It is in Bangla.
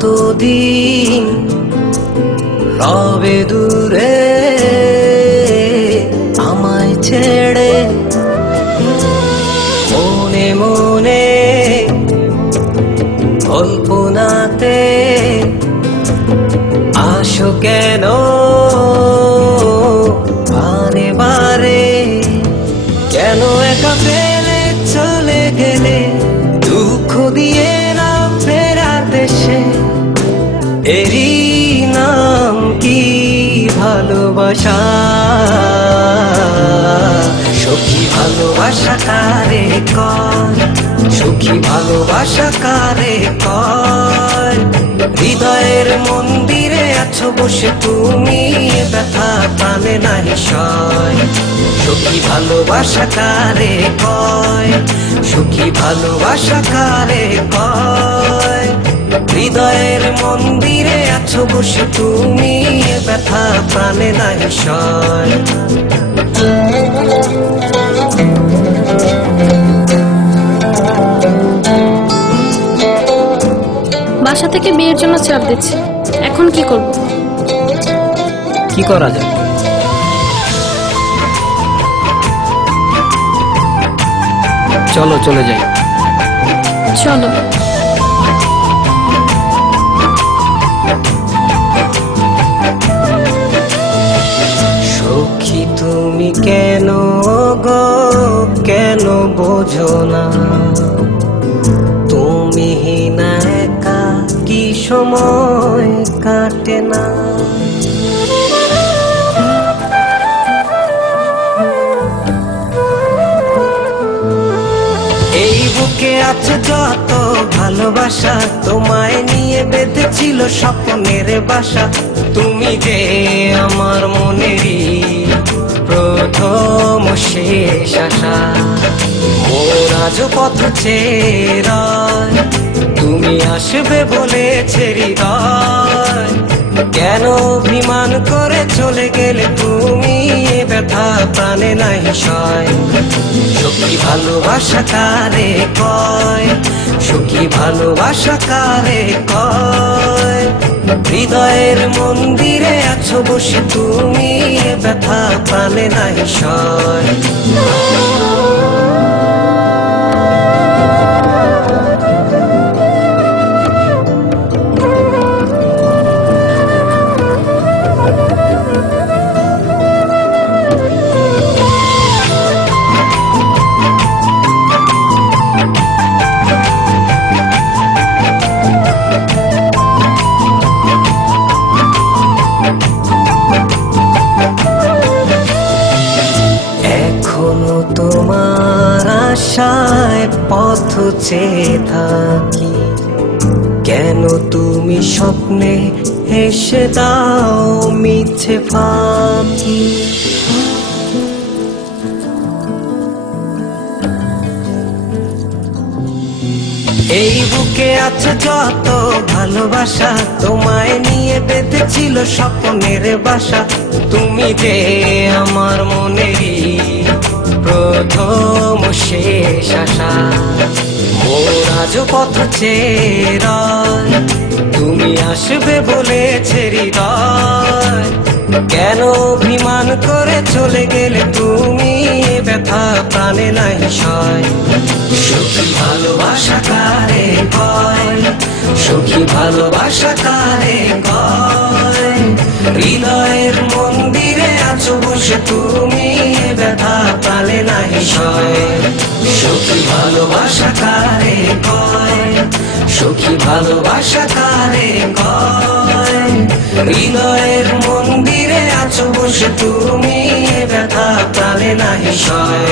কতদিন রবে দূরে আমায় ছেড়ে, মনে মনে কল্পনাতে আসো কেন বারে বারে, কেন একা ফেলে চলে গেলে দুঃখ দিয়ে না ফেরা দেশে, এরই নাম কি ভালোবাসা? সখী ভালোবাসা কারে কয়, সখী ভালোবাসা কারে কয়? হৃদয়ের মন্দিরে আছো বসে তুমি, ব্যথা প্রাণে নাহি সয়। সখী ভালোবাসা কারে কয়, সখী ভালোবাসা কারে কয়? হৃদয়ের মন্দিরে আছো বসে তুমি, ব্যথা প্রাণে নাহি সয়। বাসা থেকে বিয়ের জন্য চাপ দিচ্ছে, এখন কি করব? কি করা যায়? চলো চলে যাই। চলো। সখী তুমি কেন গো, কেন বোঝো না? তুমি না একা কি সময় কাটে না? এই বুকে আছে যত ভালোবাসা, তোমায় নিয়ে বেঁধেছিল স্বপ্নের বাসা। তুমি যে আমার মনেরই প্রথম শেষ আশা, মোর আজও পথ চেয়ে রয়, তুমি আসবে বলেছে হৃদয়। কেন অভিমান করে চলে গেলে তুমি, ব্যথা প্রাণে নাহি সয়। সখী ভালোবাসা কারে কয়, সখী ভালোবাসা কারে কয়? হৃদয়ের মন্দিরে আছো বসে তুমি, ব্যথা প্রাণে নাহি সয়। তোমার আশায় পথ চেয়ে থাকি, কেন তুমি স্বপ্নে হেসে দাও মিছে ফাঁকি? এই বুকে আছে যত ভালোবাসা, তোমায় নিয়ে বেঁধেছিল স্বপ্নের বাসা। তুমি যে আমার মনেরই প্রথম শেষ আশা, মোর আজও পথ চেয়ে রয়, তুমি আসবে বলেছে হৃদয়। কেন অভিমান করে চলে গেলে তুমি, ব্যথা প্রাণে নাহি সয়। সখী ভালোবাসা কারে কয়, সখী ভালোবাসা কারে কয়? হৃদয়ের মন্দিরে আছো বসে তুমি, ব্যথা প্রাণে নাহি সয়। সখী ভালোবাসা কারে কয়, সখী ভালোবাসা কারে কয়? হৃদয়ের মন্দিরে আছো বসে তুমি, ব্যথা প্রাণে নাহি সয়।